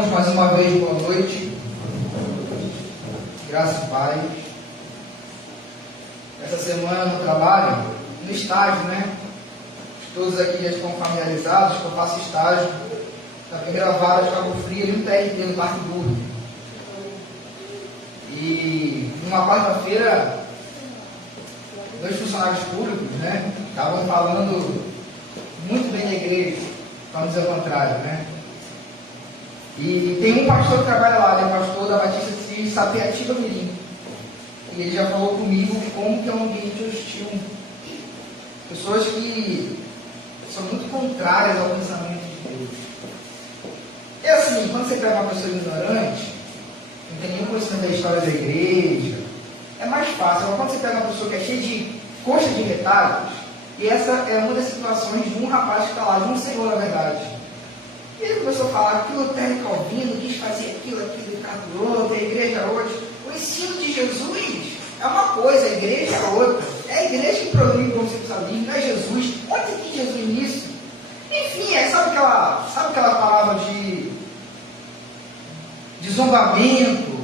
Irmãos, mais uma vez, boa noite. Graça e paz. Essa semana no trabalho, no estágio, né? Todos aqui já estão familiarizados que eu faço estágio na primeira vara de Cabo Frio, no TRT, no Parque Burro. E numa quarta-feira, dois funcionários públicos, né? Estavam falando muito bem da igreja, para não dizer o contrário, né? E tem um pastor que trabalha lá, né? O pastor da Batista de Sapetiba Mirim. E ele já falou comigo como que é um ambiente hostil. Pessoas que são muito contrárias ao pensamento de Deus. E assim, quando você pega uma pessoa ignorante, não tem nenhum conhecimento da história da igreja, é mais fácil. Mas quando você pega uma pessoa que é cheia de coxa de retalhos, e essa é uma das situações de um rapaz que está lá, de um senhor, na verdade. E ele começou a falar que o Lutero Calvino quis fazer aquilo e outro, a igreja hoje. O ensino de Jesus é uma coisa, a igreja é outra. É a igreja que proíbe o homossexualismo, não é Jesus. Onde tem Jesus nisso? Enfim, sabe aquela palavra de zombamento?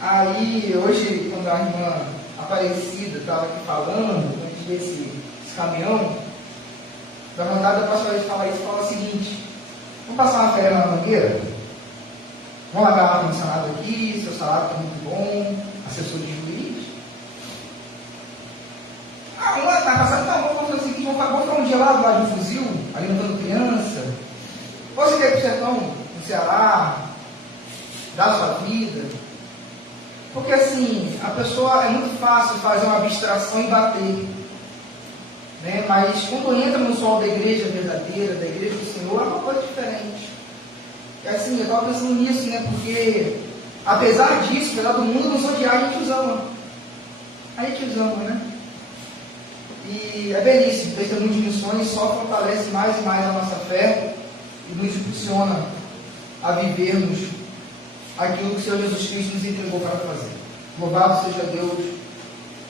Aí, hoje, quando a irmã Aparecida estava aqui falando, antes desse caminhão, da vontade da pastora de falar isso, fala o seguinte: vamos passar uma férias na mangueira? Vamos largar o ar-condicionado aqui, seu salário está muito bom, assessor de juiz. Vamos lá, tá passando, não, vamos fazer o seguinte, vamos ficar um dia lá de um fuzil, alimentando criança. Ou você quer ir para o sertão, no Ceará, dar sua vida? Porque assim, a pessoa é muito fácil fazer uma abstração e bater. Né? Mas quando entra no sol da igreja verdadeira, da igreja do Senhor, é uma coisa diferente. E assim, eu estava pensando nisso, né? Porque apesar disso, apesar do mundo nos odiar, a gente os ama. A gente os ama, né? E é belíssimo, o testemunho de missões só fortalece mais e mais a nossa fé e nos impulsiona a vivermos aquilo que o Senhor Jesus Cristo nos entregou para fazer. Louvado seja Deus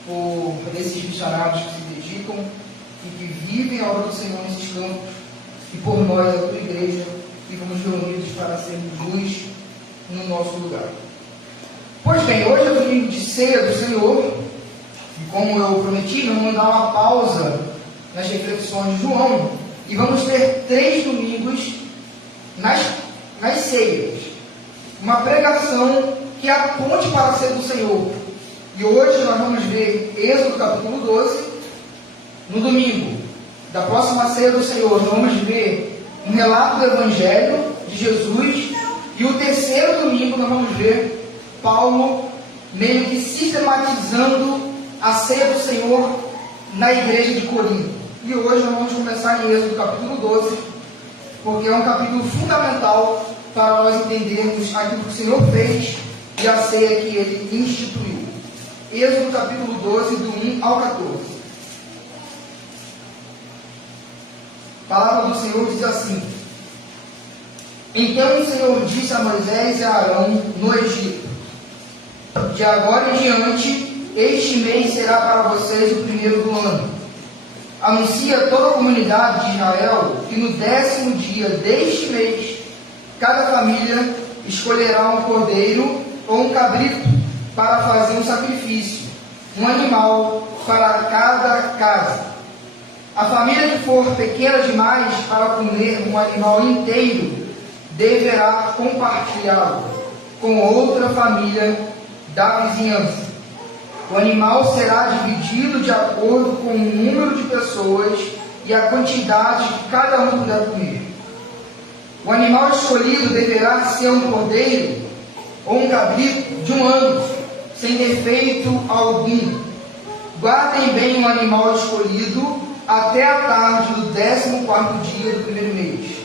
por esses missionários que se dedicam e que vivem a obra do Senhor nesses campos, e por nós, a tua igreja, que fomos reunidos para sermos luz no nosso lugar. Pois bem, hoje é o domingo de ceia do Senhor, e como eu prometi, vamos dar uma pausa nas reflexões de João, e vamos ter 3 domingos nas ceias. Uma pregação que aponte para a ceia do Senhor. E hoje nós vamos ver Êxodo capítulo 12. No domingo da próxima ceia do Senhor, nós vamos ver um relato do Evangelho de Jesus. E o terceiro domingo nós vamos ver Paulo meio que sistematizando a ceia do Senhor na igreja de Corinto. E hoje nós vamos começar em Êxodo capítulo 12, porque é um capítulo fundamental para nós entendermos aquilo que o Senhor fez e a ceia que Ele instituiu. Êxodo capítulo 12, do 1 ao 14. A palavra do Senhor diz assim: Então o Senhor disse a Moisés e a Arão no Egito: De agora em diante, este mês será para vocês o primeiro do ano. Anuncia a toda a comunidade de Israel que no 10º dia deste mês, cada família escolherá um cordeiro ou um cabrito para fazer um sacrifício, um animal para cada casa. A família que for pequena demais para comer um animal inteiro deverá compartilhá-lo com outra família da vizinhança. O animal será dividido de acordo com o número de pessoas e a quantidade que cada um puder comer. O animal escolhido deverá ser um cordeiro ou um cabrito de 1 ano, sem defeito algum. Guardem bem o animal escolhido até a tarde do 14º dia do primeiro mês.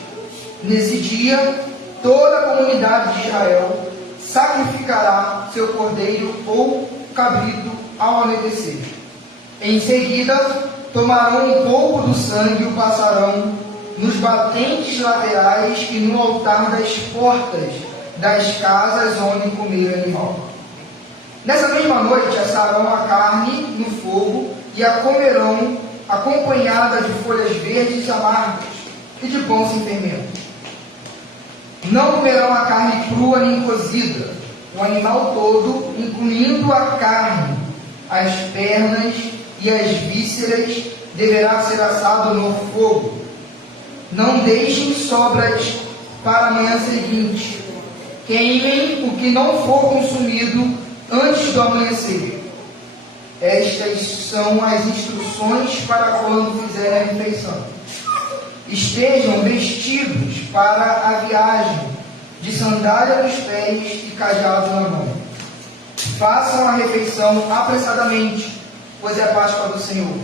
Nesse dia, toda a comunidade de Israel sacrificará seu cordeiro ou cabrito ao anoitecer. Em seguida, tomarão um pouco do sangue e o passarão nos batentes laterais e no altar das portas das casas onde comer o animal. Nessa mesma noite, assarão a carne no fogo e a comerão acompanhada de folhas verdes amargas e de pão sem fermento. Não comerão a carne crua nem cozida. O animal todo, incluindo a carne, as pernas e as vísceras, deverá ser assado no fogo. Não deixem sobras para a manhã seguinte. Queimem o que não for consumido antes do amanhecer. Estas são as instruções para quando fizerem a refeição. Estejam vestidos para a viagem, de sandália nos pés e cajado na mão. Façam a refeição apressadamente, pois é a Páscoa do Senhor.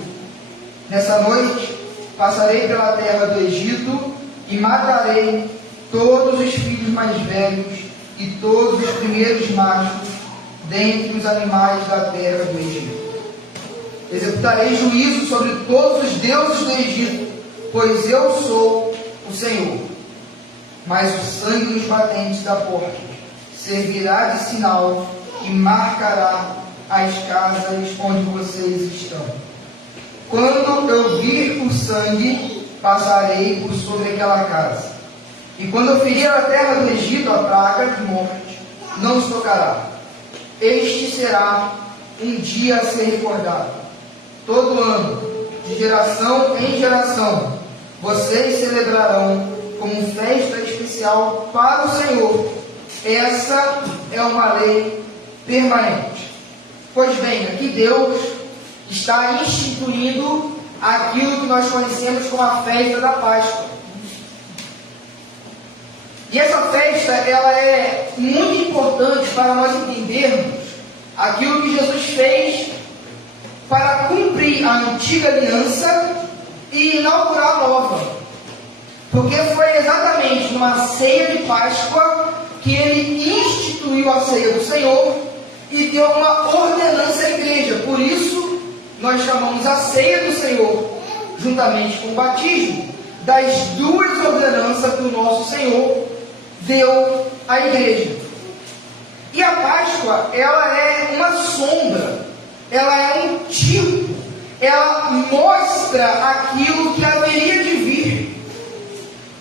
Nessa noite passarei pela terra do Egito e matarei todos os filhos mais velhos e todos os primeiros machos dentre os animais da terra do Egito. Executarei juízo sobre todos os deuses do Egito, pois eu sou o Senhor. Mas o sangue dos batentes da porta servirá de sinal e marcará as casas onde vocês estão. Quando eu vir o sangue, passarei por sobre aquela casa. E quando eu ferir a terra do Egito, a praga de morte não os tocará. Este será um dia a ser recordado. Todo ano, de geração em geração, vocês celebrarão como festa especial para o Senhor. Essa é uma lei permanente. Pois bem, aqui Deus está instituindo aquilo que nós conhecemos como a festa da Páscoa. E essa festa, ela é muito importante para nós entendermos aquilo que Jesus fez para cumprir a antiga aliança e inaugurar a nova. Porque foi exatamente numa ceia de Páscoa que ele instituiu a ceia do Senhor e deu uma ordenança à igreja. Por isso, nós chamamos a ceia do Senhor, juntamente com o batismo, das duas ordenanças que o nosso Senhor deu à igreja. E a Páscoa, ela é uma sombra, ela é um tipo, ela mostra aquilo que haveria de vir.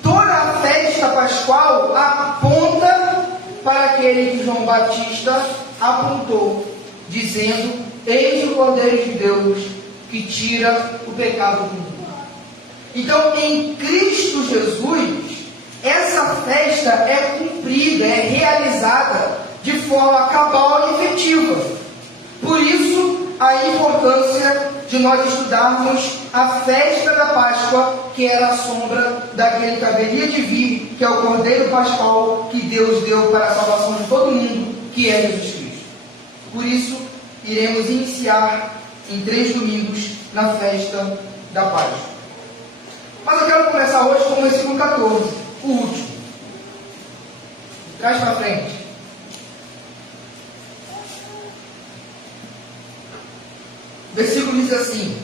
Toda a festa pascual aponta para aquele que João Batista apontou, dizendo: eis o Cordeiro de Deus que tira o pecado do mundo. Então, em Cristo Jesus, essa festa é cumprida, é realizada de forma cabal e efetiva. Por isso, a importância de nós estudarmos a festa da Páscoa, que era a sombra daquele que haveria de vir, que é o Cordeiro Pascal que Deus deu para a salvação de todo mundo, que é Jesus Cristo. Por isso, iremos iniciar em 3 domingos na festa da Páscoa. Mas eu quero começar hoje com o versículo 14, o último. Traz para frente. O versículo diz assim: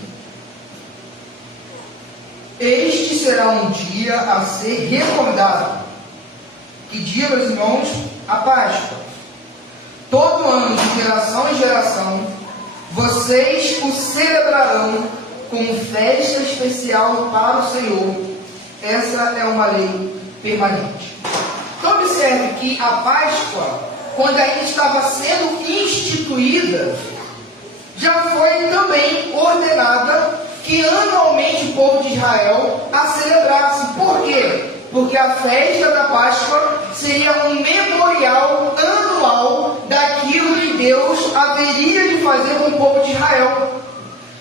este será um dia a ser recordado. Que dia, meus irmãos? A Páscoa. Todo ano, de geração em geração, vocês o celebrarão como festa especial para o Senhor. Essa é uma lei permanente. Então observe que a Páscoa, quando ainda estava sendo instituída, já foi também ordenada que anualmente o povo de Israel a celebrasse. Por quê? Porque a festa da Páscoa seria um memorial anual daquilo que Deus haveria de fazer com o povo de Israel.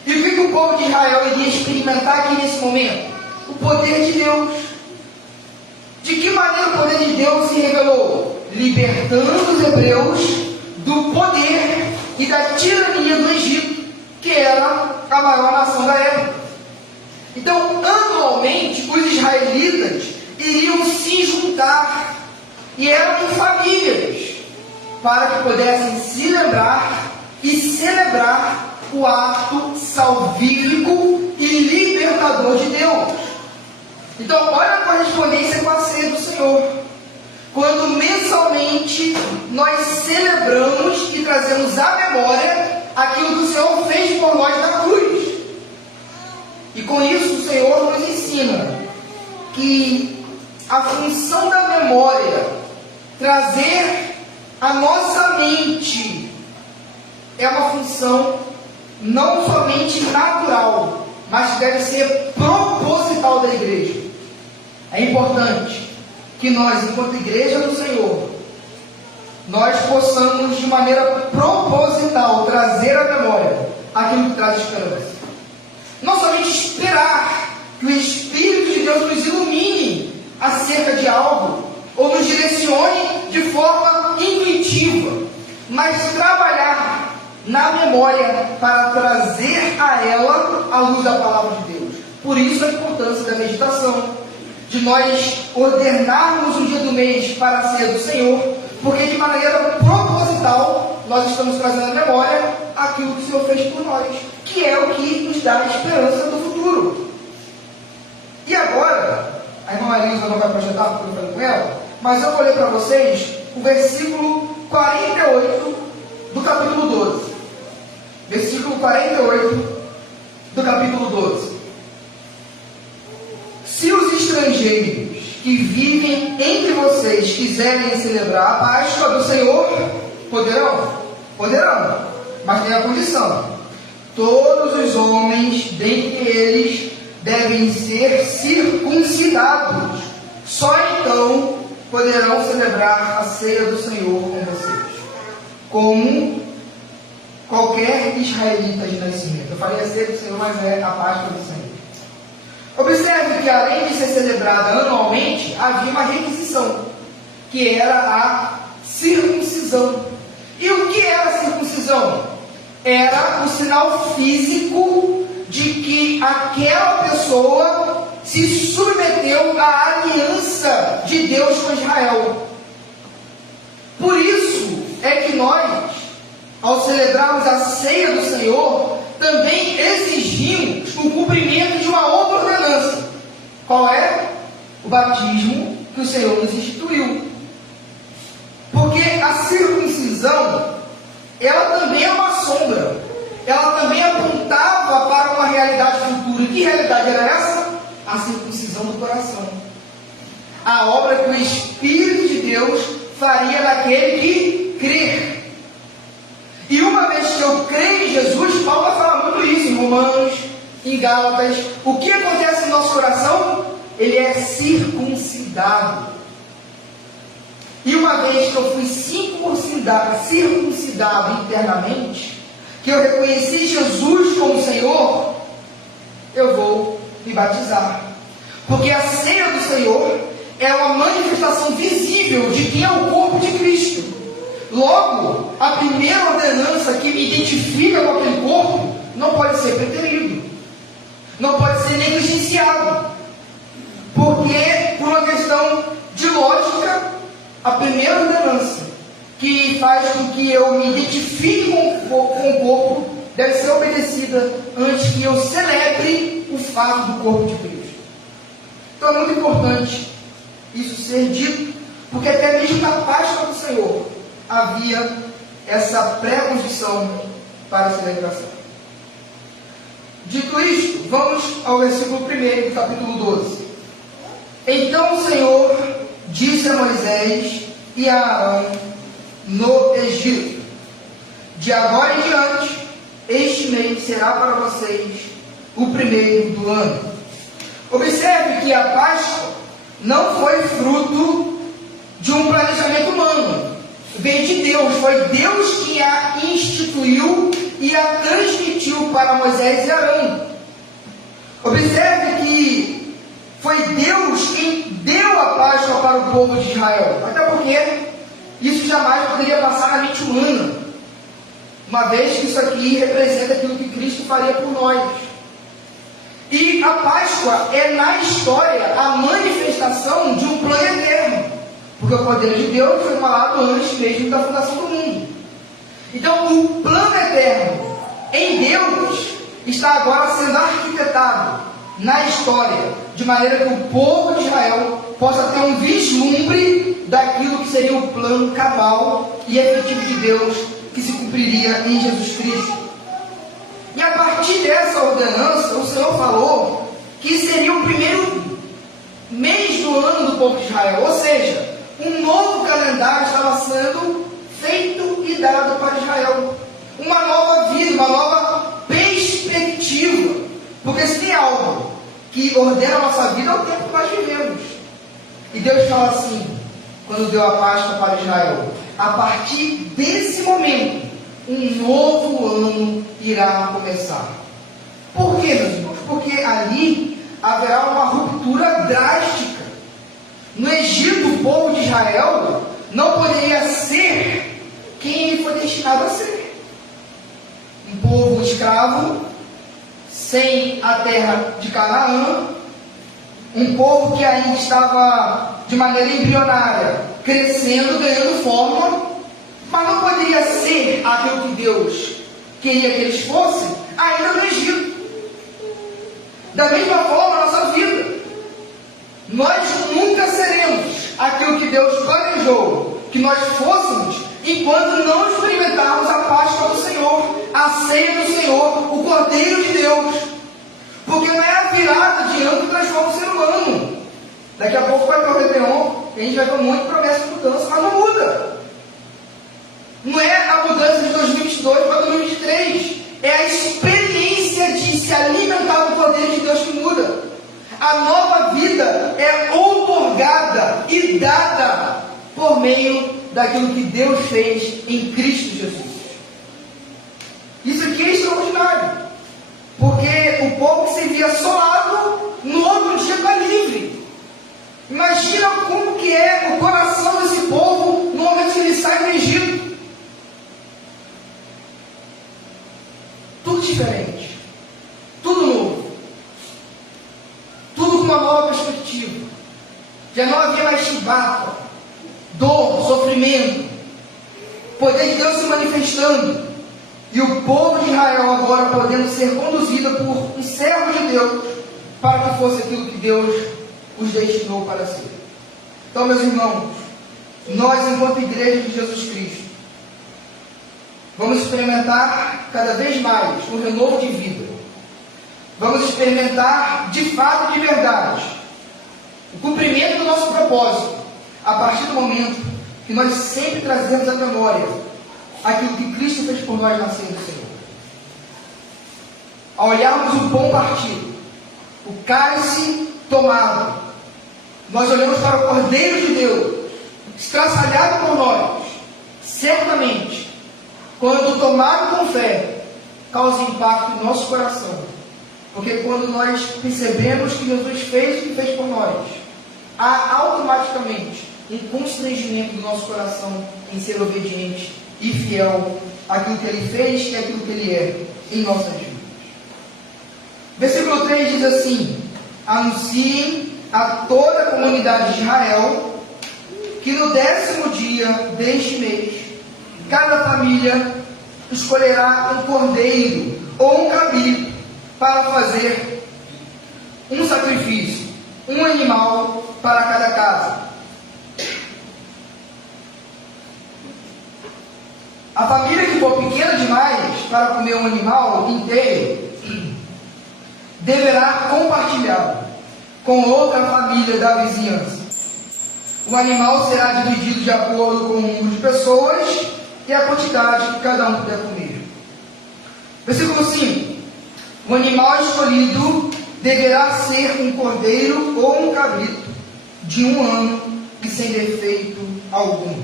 E o que o povo de Israel iria experimentar aqui nesse momento? O poder de Deus. De que maneira o poder de Deus se revelou? Libertando os hebreus do poder e da tirania do Egito, que era a maior nação da época. Então, anualmente, os israelitas iriam se juntar, e eram em famílias, para que pudessem se lembrar e celebrar o ato salvífico e libertador de Deus. Então, olha a correspondência com a ceia do Senhor. Quando mensalmente nós celebramos e trazemos à memória aquilo que o Senhor fez por nós na cruz. E com isso o Senhor nos ensina que a função da memória, trazer a nossa mente, é uma função não somente natural, mas deve ser proposital da igreja. É importante que nós, enquanto igreja do Senhor, nós possamos de maneira proposital trazer à memória aquilo que traz esperança. Não somente esperar que o Espírito de Deus nos ilumine acerca de algo, ou nos direcione de forma intuitiva, mas trabalhar na memória para trazer a ela a luz da palavra de Deus. Por isso a importância da meditação, de nós ordenarmos o dia do mês para a ceia do Senhor, porque de maneira proposital nós estamos trazendo à memória aquilo que o Senhor fez por nós, que é o que nos dá a esperança do futuro. E agora, a irmã Elisa não vai projetar porque eu falei com ela, mas eu vou ler para vocês o versículo 48 do capítulo 12. Versículo 48 do capítulo 12. Se os estrangeiros que vivem entre vocês quiserem celebrar a Páscoa do Senhor, poderão? Poderão, mas tem a condição: todos os homens dentre eles devem ser circuncidados. Só então poderão celebrar a ceia do Senhor com vocês, como qualquer israelita de nascimento. Eu falei a ceia do Senhor, mas é a Páscoa do Senhor. Observe que além de ser celebrada anualmente, havia uma requisição, que era a circuncisão. E o que era a circuncisão? Era o sinal físico de que aquela pessoa se submeteu à aliança de Deus com Israel. Por isso é que nós, ao celebrarmos a ceia do Senhor, também exigimos o cumprimento de uma outra ordenança. Qual é? O batismo que o Senhor nos instituiu. Porque a circuncisão, ela também é uma sombra. Ela também apontava para uma realidade futura. E que realidade era essa? A circuncisão do coração. A obra que o Espírito de Deus faria naquele que crer. E uma vez que eu creio em Jesus, Paulo vai falar muito isso em Romanos, em Gálatas. O que acontece no nosso coração? Ele é circuncidado. E uma vez que eu fui circuncidado internamente, que eu reconheci Jesus como Senhor, eu vou me batizar. Porque a ceia do Senhor é uma manifestação visível de quem é o corpo de Cristo. Logo, a primeira ordenança que me identifica com aquele corpo não pode ser preterido, não pode ser negligenciado, porque, por uma questão de lógica, a primeira ordenança que faz com que eu me identifique com o corpo deve ser obedecida antes que eu celebre o fato do corpo de Cristo. Então é muito importante isso ser dito, porque até mesmo na Páscoa do Senhor havia essa pré-condição para a celebração. Dito isto, vamos ao versículo 1 do capítulo 12. Então o Senhor disse a Moisés e a Arão no Egito: de agora em diante, este mês será para vocês o primeiro do ano. Observe que a Páscoa não foi fruto de um planejamento humano. Veio de Deus, foi Deus que a instituiu e a transmitiu para Moisés e Arão. Observe que foi Deus quem deu a Páscoa para o povo de Israel, até porque isso jamais poderia passar na mente humana, uma vez que isso aqui representa aquilo que Cristo faria por nós. E a Páscoa é na história a manifestação de um plano eterno, porque o poder de Deus foi falado antes mesmo da fundação do mundo. Então o plano eterno em Deus está agora sendo arquitetado na história, de maneira que o povo de Israel possa ter um vislumbre daquilo que seria o plano cabal e efetivo de Deus que se cumpriria em Jesus Cristo. E a partir dessa ordenança, o Senhor falou que seria o primeiro mês do ano do povo de Israel. Ou seja, um novo calendário estava sendo feito e dado para Israel. Uma nova vida, uma nova perspectiva. Porque se tem algo que ordena a nossa vida, é o tempo que nós vivemos. E Deus fala assim, quando deu a Páscoa para Israel: a partir desse momento, um novo ano irá começar. Por quê, meus irmãos? Porque ali haverá uma ruptura drástica. No Egito, o povo de Israel não poderia ser quem ele foi destinado a ser. Um povo escravo, sem a terra de Canaã, um povo que ainda estava de maneira embrionária, crescendo, ganhando forma, mas não poderia ser aquilo que Deus queria que eles fossem ainda no Egito. Da mesma forma, a nossa vida, nós nunca seremos aquilo que Deus planejou que nós fôssemos enquanto não experimentarmos a Páscoa do Senhor, a ceia do Senhor, o Cordeiro de Deus. Porque não é a virada de ano que transforma o ser humano. Daqui a pouco vai ter o Réveillon, e a gente vai ter um monte de promessas de mudança, mas não muda. Não é a mudança de 2022 para 2023. É a experiência de se alimentar do poder de Deus que muda. A nova vida é outorgada e dada por meio daquilo que Deus fez em Cristo Jesus. Isso aqui é extraordinário. Porque o povo que se via assolado, no outro dia está livre. Imagina como que é o coração desse povo no momento que ele sai do Egito. Tudo diferente. Tudo novo. Tudo com uma nova perspectiva. Já não havia mais chibata, dor, sofrimento. O poder de Deus se manifestando. E o povo de Israel agora podendo ser conduzido por um servo de Deus para que fosse aquilo que Deus os destinou para ser. Então, meus irmãos, nós, enquanto igreja de Jesus Cristo, vamos experimentar cada vez mais um renovo de vida. Vamos experimentar de fato, de verdade, o cumprimento do nosso propósito, a partir do momento que nós sempre trazemos à memória aquilo que Cristo fez por nós na ceia do Senhor. Ao olharmos o pão partido, o cálice tomado, nós olhamos para o Cordeiro de Deus, estraçalhado por nós. Certamente, quando tomado com fé, causa impacto em nosso coração. Porque quando nós percebemos que Jesus fez o que fez por nós, há automaticamente um constrangimento do nosso coração em ser obediente e fiel àquilo que Ele fez e àquilo que Ele é em nossas vidas. Versículo 3 diz assim: anunciem a toda a comunidade de Israel que no 10º dia deste mês, cada família escolherá um cordeiro ou um cabrito para fazer um sacrifício, um animal para cada casa. A família que for pequena demais para comer um animal inteiro, deverá compartilhá-lo com outra família da vizinhança. O animal será dividido de acordo com o número de pessoas e a quantidade que cada um puder comer. Versículo 5. O animal escolhido deverá ser um cordeiro ou um cabrito de 1 ano e sem defeito algum.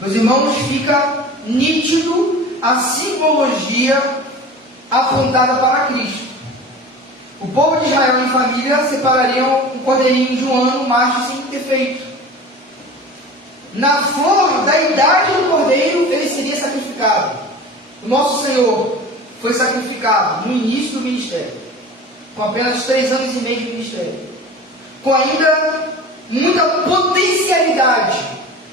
Meus irmãos, fica nítido a simbologia apontada para Cristo. O povo de Israel em família separariam um cordeirinho de 1 ano, macho sem defeito. Na flor da idade do cordeiro, ele seria sacrificado. O nosso Senhor foi sacrificado no início do ministério, com apenas 3 anos e meio de ministério, com ainda muita potencialidade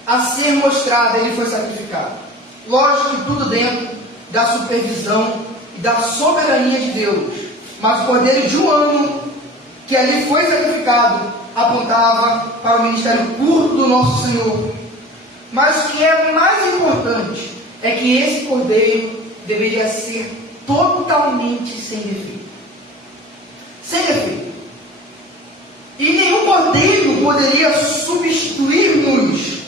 a ser mostrada. Ele foi sacrificado. Lógico que tudo dentro da supervisão e da soberania de Deus, mas o cordeiro de 1 ano que ali foi sacrificado apontava para o ministério curto do nosso Senhor. Mas o que é mais importante é que esse cordeiro deveria ser totalmente sem defeito. Sem defeito. E nenhum cordeiro cordeiro poderia substituir-nos,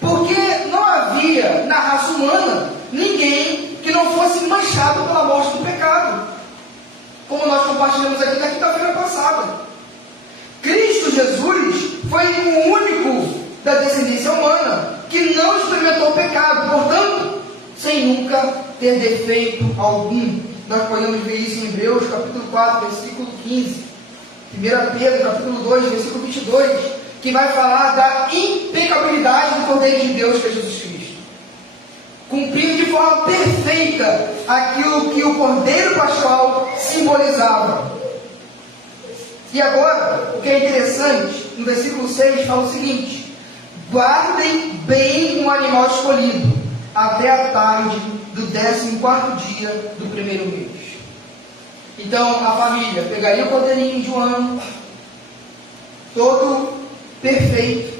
porque não havia na raça humana ninguém que não fosse manchado pela morte do pecado, como nós compartilhamos aqui na quinta-feira passada. Cristo Jesus foi o único da descendência humana que não experimentou o pecado, portanto, sem nunca ter defeito algum. Nós podemos ver isso em Hebreus capítulo 4, versículo 15, 1 Pedro capítulo 2, versículo 22, que vai falar da impecabilidade do Cordeiro de Deus, que é Jesus Cristo, cumprindo de forma perfeita aquilo que o Cordeiro Pascual simbolizava. E agora, o que é interessante, no versículo 6 fala o seguinte: guardem bem um animal escolhido até a tarde do 14º dia do primeiro mês. Então a família pegaria o cordeirinho de um ano, todo perfeito,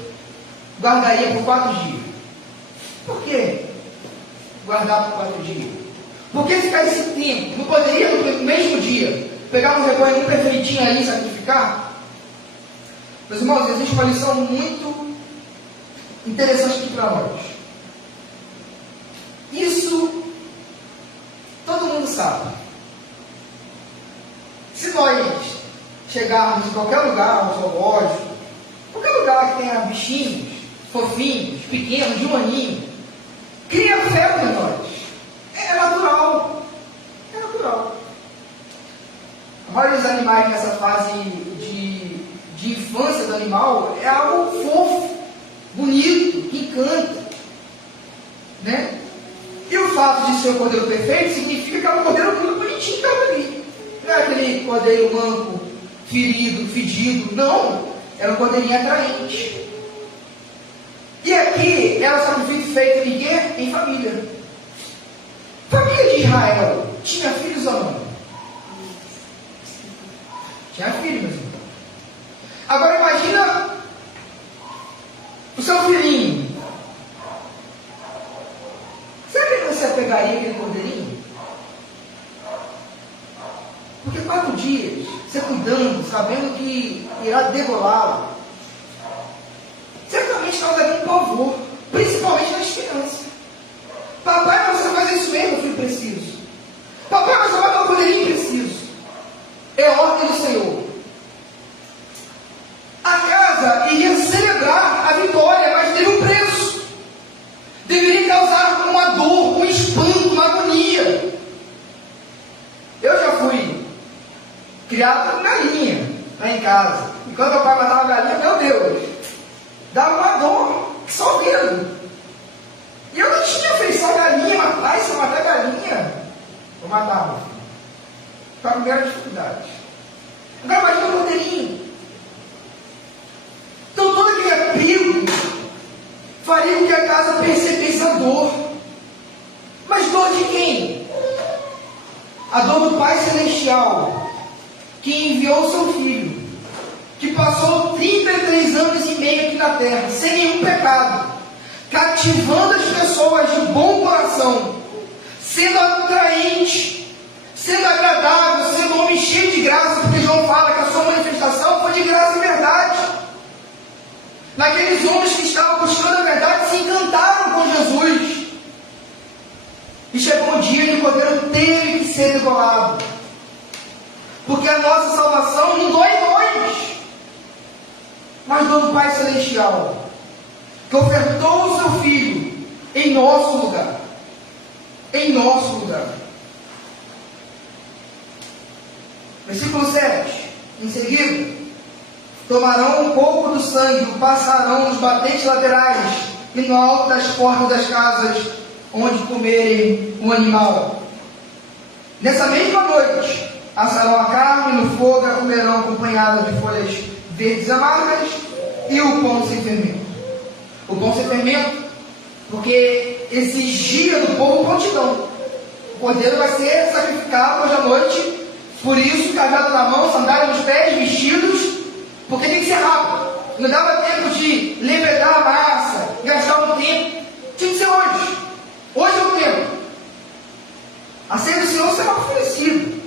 guardaria por 4 dias. Por que guardar por 4 dias? Por que ficar esse tempo? Não poderia no mesmo dia pegar um rebanho perfeitinho ali e sacrificar? Meus irmãos, existe uma lição muito interessante aqui para nós. Isso todo mundo sabe. Se nós chegarmos em qualquer lugar, um zoológico, qualquer lugar que tenha bichinhos, fofinhos, pequenos, de um aninho, cria afeto em nós. É natural. É natural. A maioria dos animais nessa fase de infância do animal é algo fofo, bonito, que encanta, né? E o fato de ser um cordeiro perfeito significa que é um cordeiro muito bonitinho que estava ali. Não é aquele cordeiro manco, ferido, fedido. Não. Era um cordeirinho atraente. E aqui era o sacrifício feito em quê? Em família. Família de Israel tinha filhos ou não? Tinha filhos, meus irmãos. Agora imagina o seu filhinho. Será que você pegaria aquele cordeirinho? Porque 4 dias, você cuidando, sabendo que irá degolá-lo, certamente causaria um pavor, principalmente nas crianças. Papai, mas você vai fazer isso mesmo, filho preciso. Papai, mas você vai dar um cordeirinho preciso. É a ordem do Senhor. A casa iria celebrar a vitória, mas teve um preço. Deveria causar uma dor, um espanto, uma agonia. Eu já fui criado com galinha lá em casa. E quando meu pai matava a galinha, meu Deus, dava uma dor que só vendo. E eu não tinha afeição a galinha, mas pai, se eu matar a galinha, eu matava. Foi a primeira dificuldade. Agora imagina o cordeirinho. Então todo aquele apego faria com que a casa percebesse a dor. Mas dor de quem? A dor do Pai Celestial, que enviou o seu Filho, que passou 33 anos e meio aqui na terra, sem nenhum pecado, cativando as pessoas de bom coração, sendo atraente, sendo agradável, sendo um homem cheio de graça, porque João fala que a sua manifestação foi de graça e verdade. Naqueles homens que estavam buscando a verdade se encantaram com Jesus. E chegou um dia que o cordeiro teve que ser degolado. Porque a nossa salvação não dói em nós, mas dói no Pai Celestial, que ofertou o seu Filho em nosso lugar. Em nosso lugar. Versículo 7. Em seguida, tomarão um pouco do sangue, o passarão nos batentes laterais e no alto das portas das casas onde comerem o animal. Nessa mesma noite, assarão a carne no fogo, a comerão acompanhada de folhas verdes amargas e o pão sem fermento. O pão sem fermento, porque exigia do povo prontidão. O cordeiro vai ser sacrificado hoje à noite, por isso, cajado na mão, sandália nos pés, vestidos, porque tem que ser rápido. Não dava tempo de levedar a massa, gastar um tempo. Tinha que ser hoje. Hoje é o tempo. A ceia do Senhor será oferecido.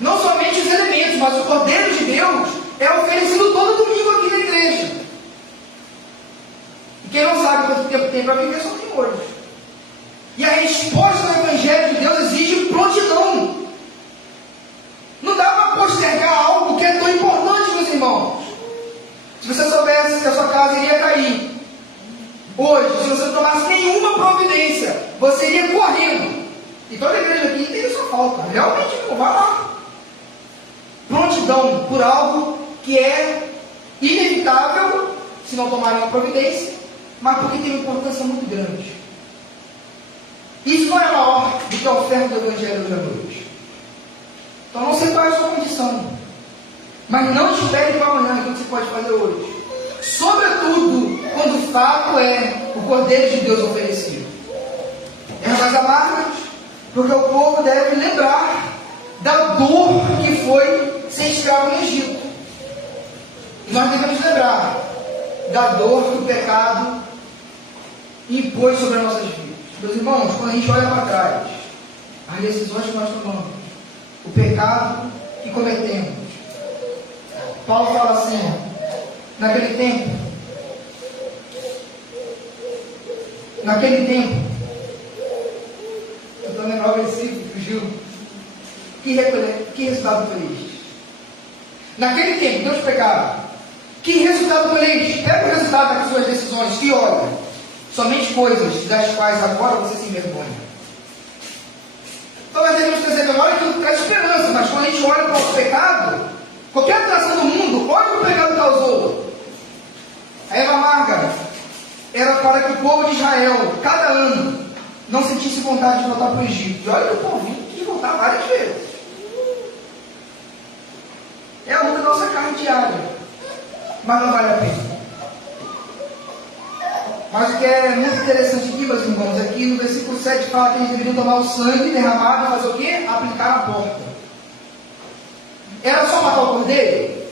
Não somente os elementos, mas o Cordeiro de Deus é oferecido todo domingo aqui na igreja. Quem não sabe quanto tempo tem para viver só tem hoje. E a resposta do Evangelho de Deus exige prontidão. Não dá para postergar algo que é tão importante, meus irmãos. Se você soubesse que a sua casa iria cair hoje, se você não tomasse nenhuma providência, você iria correndo. E toda a igreja aqui tem sua falta. Realmente não, vai lá. Prontidão por algo que é inevitável se não tomarem uma providência, mas porque tem uma importância muito grande. Isso não é maior do que a oferta do Evangelho hoje à noite. Então não sei qual é a sua condição, mas não espere para amanhã aquilo que você pode fazer hoje. Sobretudo quando o fato é o Cordeiro de Deus oferecido. É mais amargas, porque o povo deve lembrar da dor que foi ser escravo no Egito. E nós devemos lembrar da dor que o pecado impôs sobre as nossas vidas. Meus irmãos, quando a gente olha para trás, as decisões que nós tomamos, o pecado que cometemos, Paulo fala assim, naquele tempo, eu estou lembrando o versículo, fugiu, que resultado foi este? Naquele tempo, Deus pecado, que resultado foi este? Pega o resultado das suas decisões e olha, somente coisas das quais agora você se envergonha. Então nós devemos trazer memória aquilo que traz esperança, mas quando a gente olha para o pecado, qualquer atração do mundo, olha o que o pecado causou. A erva amarga era para que o povo de Israel, cada ano, não sentisse vontade de voltar para o Egito. E olha que o povo quis voltar várias vezes. É a luta da nossa carne diária, mas não vale a pena. Mas o que é muito interessante aqui, meus irmãos, é que no versículo 7 fala que eles deveriam tomar o sangue derramado e fazer o quê? Aplicar na porta. Era só matar o cordeiro?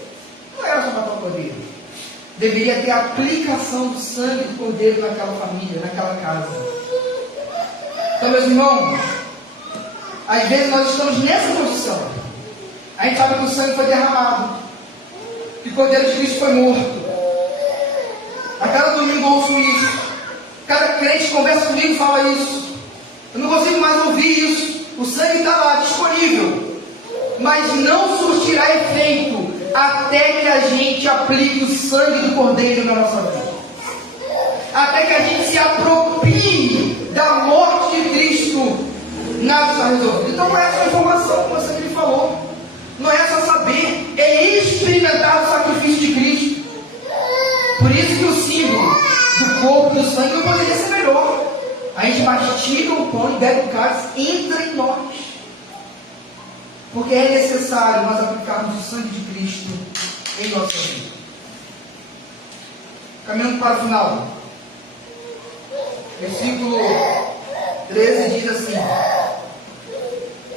Não era só matar o cordeiro. Deveria ter aplicação do sangue do cordeiro naquela família, naquela casa. Então, meus irmãos, às vezes nós estamos nessa posição. A gente sabe que o sangue foi derramado, que o Cordeiro de Cristo foi morto. A cada domingo eu ouço isso. Cada crente que conversa comigo fala isso. Eu não consigo mais ouvir isso. O sangue está lá, disponível. Mas não surtirá efeito até que a gente aplique o sangue do Cordeiro na nossa vida. Até que a gente se aproprie da morte de Cristo. Nada está resolvido. Então essa é a informação que você me falou. Não é só saber, é experimentar o sacrifício de Cristo. Por isso que o símbolo do corpo e do sangue não poderia ser melhor. A gente mastiga o pão e bebe o cálice, entra em nós. Porque é necessário nós aplicarmos o sangue de Cristo em nossa vida. Caminhando para o final. Versículo 13 diz assim: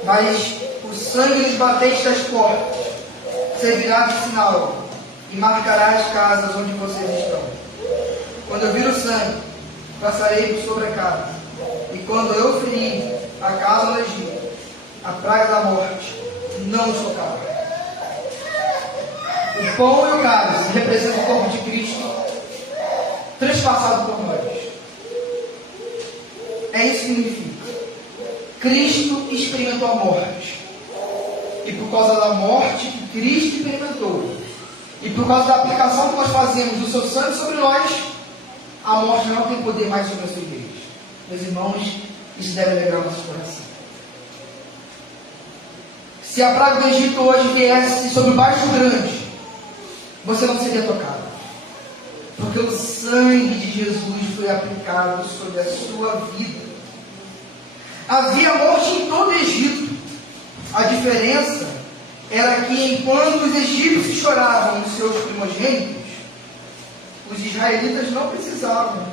mas o sangue dos batentes das portas servirá de sinal e marcará as casas onde vocês estão. Quando eu vir o sangue, passarei por sobre a casa, e quando eu ferir a casa do Egito, a praga da morte não nos tocará. O pão e o cálice representam o corpo de Cristo trespassado por nós. É isso que significa. Cristo experimentou a morte. E por causa da morte que Cristo experimentou, e por causa da aplicação que nós fazemos do seu sangue sobre nós, a morte não tem poder mais sobre a sua igreja. Meus irmãos, isso deve alegrar o nosso coração. Se a praga do Egito hoje viesse sobre o baixo grande, você não seria tocado. Porque o sangue de Jesus foi aplicado sobre a sua vida. Havia morte em todo o Egito. A diferença era que enquanto os egípcios choravam os seus primogênitos, os israelitas não precisavam,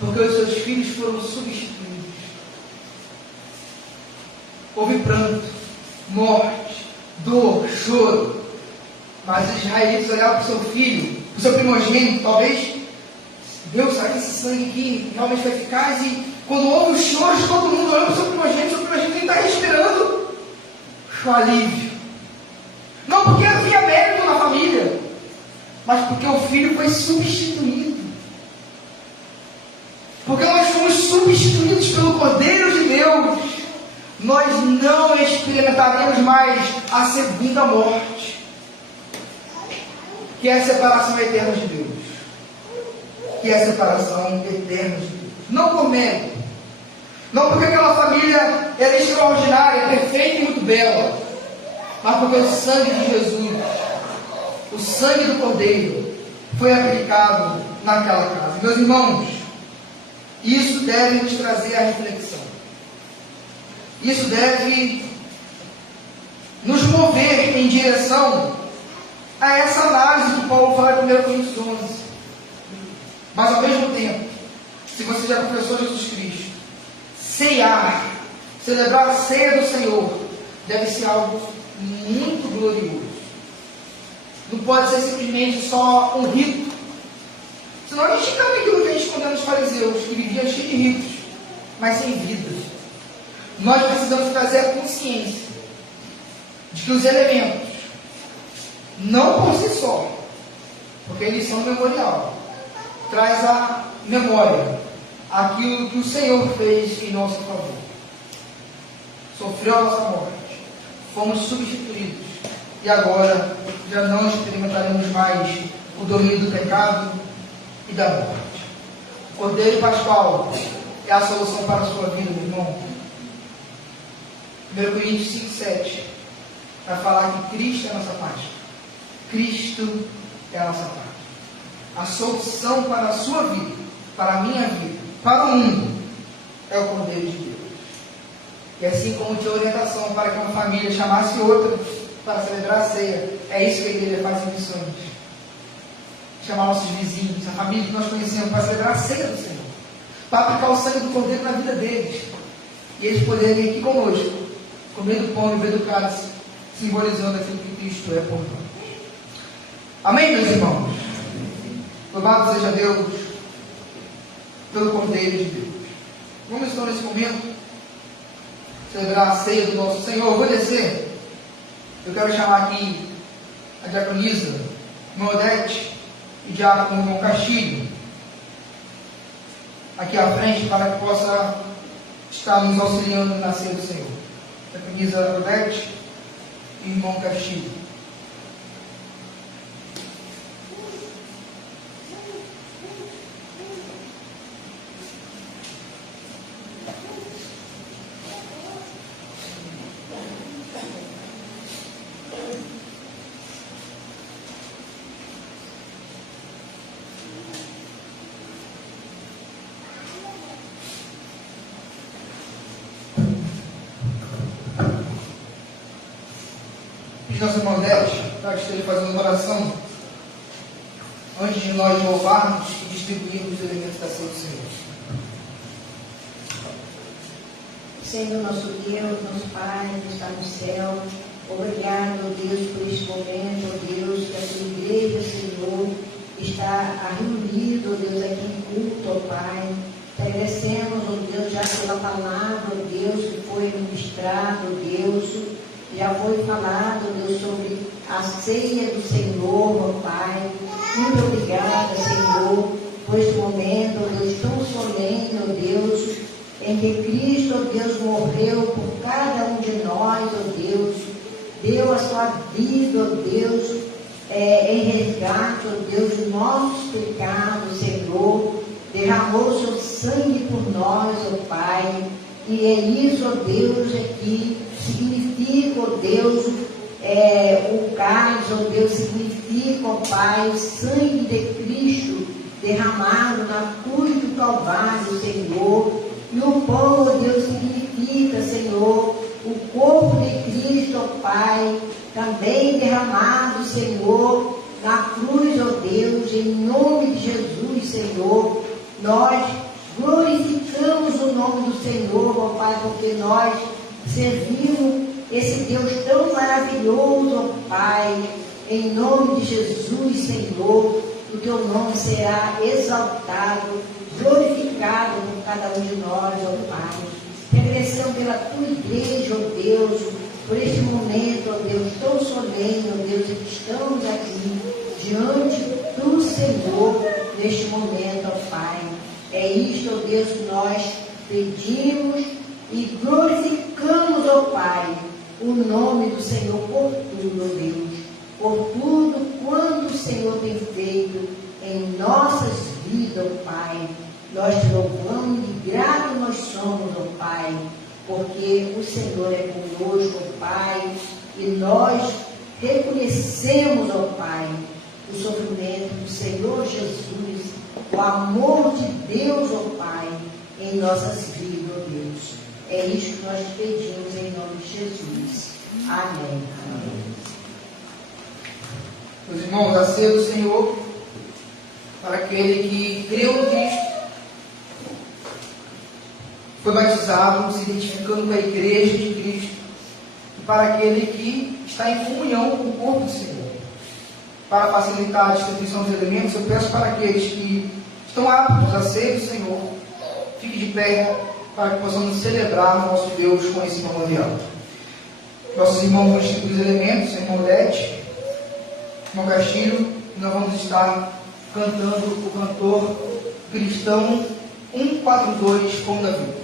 porque os seus filhos foram substituídos. Houve pranto, morte, dor, choro, mas os israelitas olhavam para o seu filho, para o seu primogênito. Talvez Deus, será que esse sangue aqui realmente foi eficaz? E quando houve os choros, todo mundo olhou para o seu primogênito nem está respirando. O alívio. Não porque havia mérito na família, mas porque o filho foi substituído. substituídos pelo Cordeiro de Deus, nós não experimentaremos mais a segunda morte, que é a separação eterna de Deus. Que é a separação eterna de Deus. Não por mérito, não porque aquela família era extraordinária, perfeita e muito bela, mas porque o sangue de Jesus, o sangue do Cordeiro, foi aplicado naquela casa. Meus irmãos, isso deve nos trazer a reflexão. Isso deve nos mover em direção a essa análise que Paulo fala em 1 Coríntios 11. Mas ao mesmo tempo, se você já confessou Jesus Cristo, ceiar, celebrar a ceia do Senhor, deve ser algo muito glorioso. Não pode ser simplesmente só um rito. Senão a gente cai naquilo que a gente condena os fariseus, que viviam cheios de ritos, mas sem vida. Nós precisamos trazer a consciência de que os elementos, não por si só, porque eles são memorial, traz à memória aquilo que o Senhor fez em nosso favor. Sofreu a nossa morte, fomos substituídos, e agora já não experimentaremos mais o domínio do pecado e da morte. O Cordeiro Pascual é a solução para a sua vida, meu irmão. 1 Coríntios 5,7 vai falar que Cristo é a nossa paz. Cristo é a nossa paz. A solução para a sua vida, para a minha vida, para o mundo, é o Cordeiro de Deus. E assim como tinha orientação para que uma família chamasse outra para celebrar a ceia, é isso que a igreja faz em missões. Chamar nossos vizinhos, a família que nós conhecemos, para celebrar a ceia do Senhor, para aplicar o sangue do Cordeiro na vida deles, e eles poderem vir aqui conosco, comer do pão e beber do cálice, simbolizando aquilo que Cristo é por nós. Amém, meus irmãos? Louvado seja Deus pelo Cordeiro de Deus. Vamos então nesse momento celebrar a ceia do nosso Senhor. Eu vou descer. Eu quero chamar aqui a diaconisa Odete e o diácono Castilho aqui à frente, para que possa estar nos auxiliando na ceia do Senhor. Diaconisa Odete e o irmão Castilho. Nossa irmã Odete, para que esteja fazendo uma oração antes de nós louvarmos e distribuirmos os elementos da ceia do Senhor. Senhor nosso Deus, nosso Pai, que está no céu, obrigado, Deus, por este momento, Deus, que a tua igreja, Senhor, está reunida, Deus, aqui em culto, Pai. Te agradecemos, Deus, já pela palavra, Deus, que foi ministrado, Deus. Já foi falado, Deus, sobre a ceia do Senhor, Pai. Muito obrigada, Senhor, por este momento, Deus, tão solene, Deus, em que Cristo, Deus, morreu por cada um de nós, Deus. Deu a sua vida, Deus, em resgate, Deus, dos nossos pecados, Senhor. Derramou seu sangue por nós, Pai. E é isso, Deus, que significa, Deus, o cálice, Deus, significa, Pai, o sangue de Cristo derramado na cruz do Calvário, Senhor. E o pão, Deus, significa, Senhor, o corpo de Cristo, Pai, também derramado, Senhor, na cruz, Deus, em nome de Jesus, Senhor. Nós glorificamos o nome do Senhor, Pai, porque nós servimos esse Deus tão maravilhoso, Pai. Em nome de Jesus, Senhor, o teu nome será exaltado, glorificado por cada um de nós, Pai. Te agradecemos pela tua igreja, Deus, por este momento, Deus, tão solene, Deus, que estamos aqui diante do Senhor neste momento, Pai. É isto, Deus, que nós pedimos e glorificamos, ó Pai, o nome do Senhor por tudo, ó Deus, por tudo quanto o Senhor tem feito em nossas vidas, ó Pai. Nós te louvamos e gratos nós somos, ó Pai, porque o Senhor é conosco, ó Pai, e nós reconhecemos, ó Pai, o sofrimento do Senhor Jesus, o amor de Deus, ó Pai, em nossas vidas, ó Deus. É isso que nós te pedimos em nome de Jesus. Amém. Amém. Meus irmãos, a ceia do Senhor, para aquele que creu no Cristo, foi batizado, se identificando com a igreja de Cristo, e para aquele que está em comunhão com o corpo do Senhor. Para facilitar a distribuição dos elementos, eu peço para aqueles que estão aptos a ceia do Senhor, fique de pé, para que possamos celebrar o nosso Deus com esse memorial. Nossos irmãos vão distribuir os elementos, irmão Odete, irmão Castilho, e nós vamos estar cantando o cantor cristão 142 com Davi.